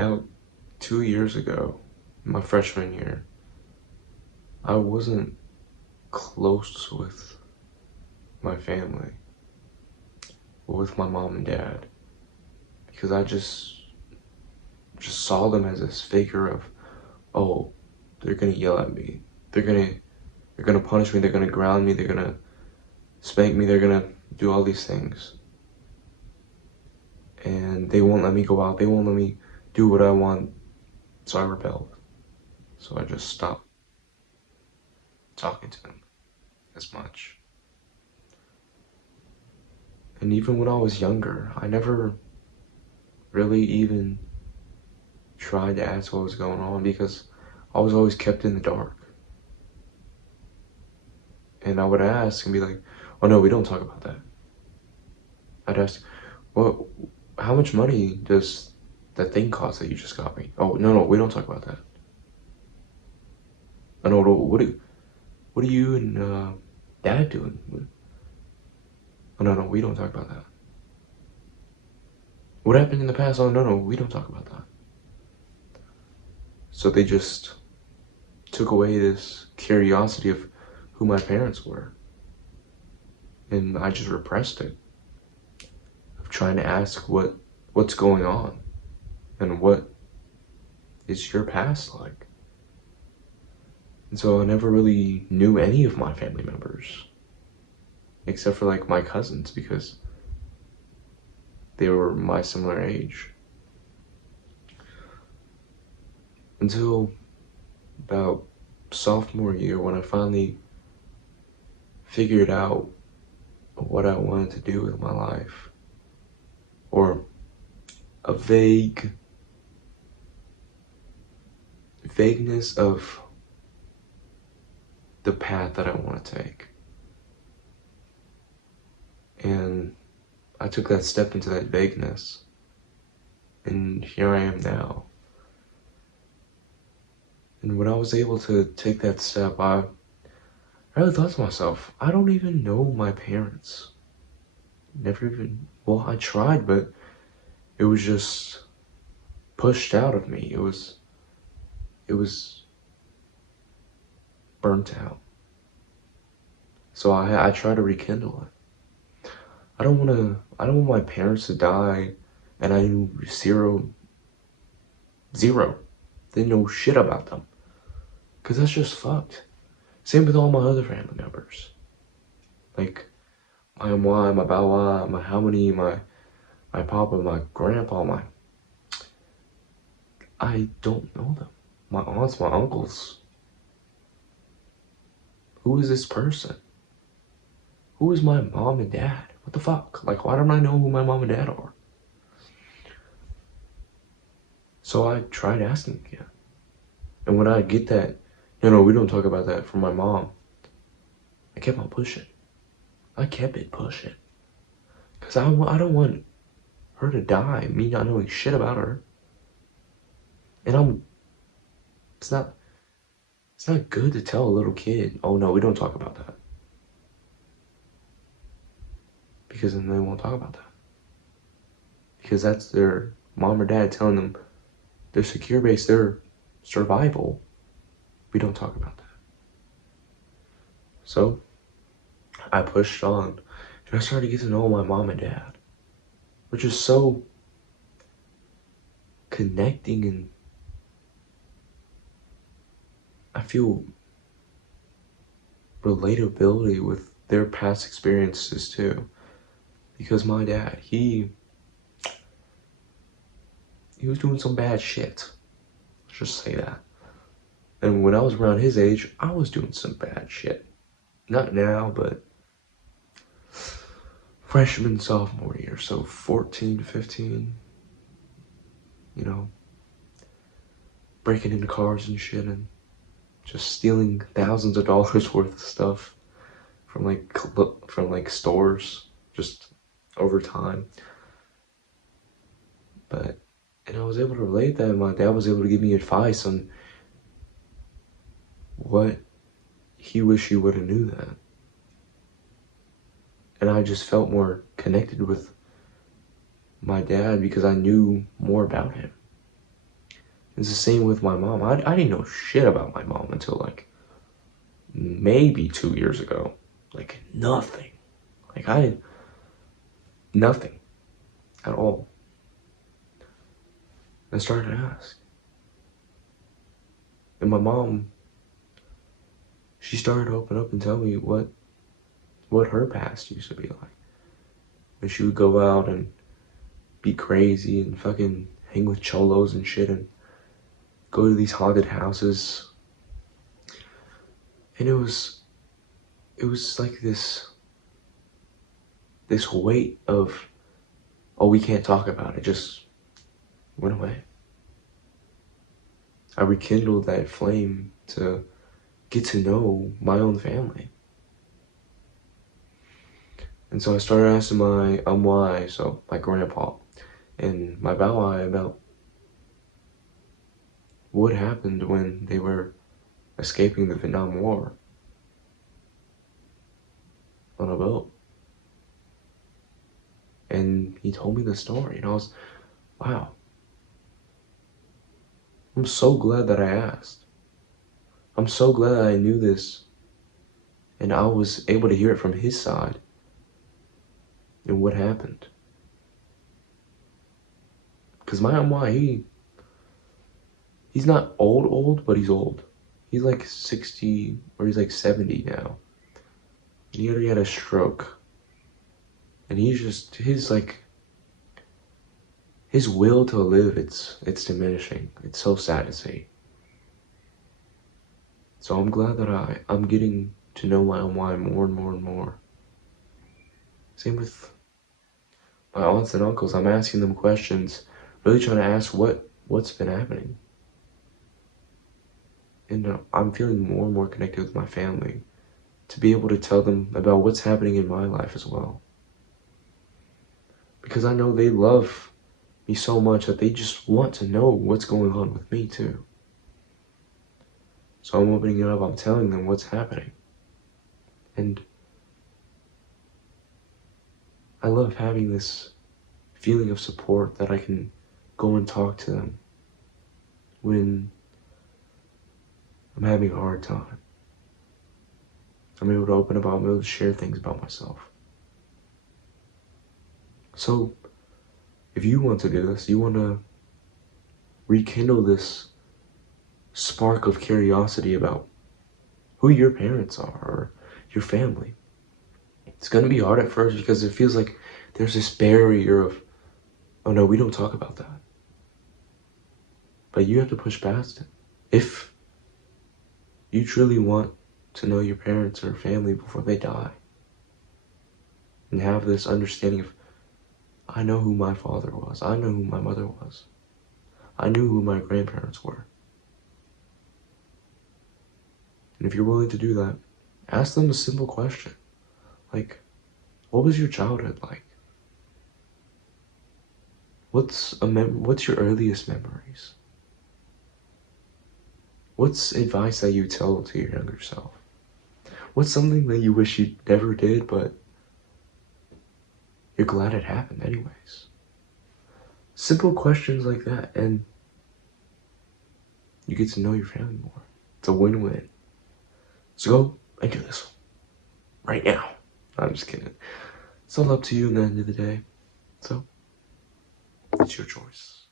About 2 years ago, my freshman year, I wasn't close with my family, or with my mom and dad, because I just saw them as this figure of, oh, they're gonna yell at me, they're gonna punish me, they're gonna ground me, they're gonna spank me, they're gonna do all these things, and they won't let me go out, they won't let me do what I want, so I rebelled. So I just stopped talking to them as much. And even when I was younger, I never really even tried to ask what was going on because I was always kept in the dark. And I would ask and be like, oh no, we don't talk about that. I'd ask, well, how much money does that thing cost that you just got me? Oh, no, we don't talk about that. I know, what are you and dad doing? Oh, no, we don't talk about that. What happened in the past? Oh, no, we don't talk about that. So they just took away this curiosity of who my parents were. And I just repressed it, of trying to ask what's going on and what is your past like. And so I never really knew any of my family members, except for like my cousins, because they were my similar age. Until about sophomore year, when I finally figured out what I wanted to do with my life, or a vagueness of the path that I want to take. And I took that step into that vagueness, and here I am now. And when I was able to take that step, I really thought to myself, I don't even know my parents. Never even, well, I tried, but it was just pushed out of me. It was burnt out. So I try to rekindle it. I don't want my parents to die and I knew zero, didn't know shit about them. Cause that's just fucked. Same with all my other family members. Like my mom, my bawa, my harmony, my papa, my grandpa, I don't know them. My aunts, my uncles. Who is this person? Who is my mom and dad? What the fuck? Like, why don't I know who my mom and dad are? So I tried asking again. And when I get that, no, we don't talk about that from my mom, I kept on pushing. I kept it pushing. Because I don't want her to die, me not knowing shit about her. And it's not, it's not good to tell a little kid, oh no, we don't talk about that. Because then they won't talk about that. Because that's their mom or dad telling them their secure base, their survival. We don't talk about that. So I pushed on and I started to get to know my mom and dad, which is so connecting, and I feel relatability with their past experiences too. Because my dad, he was doing some bad shit. Let's just say that. And when I was around his age, I was doing some bad shit. Not now, but freshman, sophomore year, so 14, 15, you know, breaking into cars and shit and just stealing thousands of dollars worth of stuff from like stores just over time. But and I was able to relate that, and my dad was able to give me advice on what he wished he would have knew that. And I just felt more connected with my dad because I knew more about him. It's the same with my mom. I didn't know shit about my mom until like maybe 2 years ago. Like nothing. Like I didn't, nothing at all. I started to ask. And my mom, she started to open up and tell me what her past used to be like. When she would go out and be crazy and fucking hang with cholos and shit and go to these haunted houses. And it was like this weight of, oh, we can't talk about it, just went away. I rekindled that flame to get to know my own family. And so I started asking my why, so my grandpa, and my why about what happened when they were escaping the Vietnam War on a boat. And he told me the story, and I was, wow. I'm so glad that I asked. I'm so glad that I knew this, and I was able to hear it from his side and what happened. Because my why, he's not old, but he's old. He's like 60, or he's like 70 now. And he already had a stroke. And he's just, his will to live, it's diminishing. It's so sad to see. So I'm glad that I'm getting to know my own why more and more and more. Same with my aunts and uncles. I'm asking them questions, really trying to ask what's been happening. And I'm feeling more and more connected with my family to be able to tell them about what's happening in my life as well. Because I know they love me so much that they just want to know what's going on with me too. So I'm opening it up, I'm telling them what's happening. And I love having this feeling of support that I can go and talk to them when I'm having a hard time. I'm able to open up, I'm able to share things about myself. So, if you want to do this, you want to rekindle this spark of curiosity about who your parents are or your family. It's going to be hard at first because it feels like there's this barrier of, oh no, we don't talk about that. But you have to push past it. If you truly want to know your parents or family before they die, and have this understanding of, I know who my father was, I know who my mother was, I knew who my grandparents were. And if you're willing to do that, ask them a simple question. Like, what was your childhood like? What's your earliest memories? What's advice that you tell to your younger self? What's something that you wish you never did, but you're glad it happened anyways? Simple questions like that, and you get to know your family more. It's a win-win. So go and do this right now. I'm just kidding. It's all up to you in the end of the day. So, it's your choice.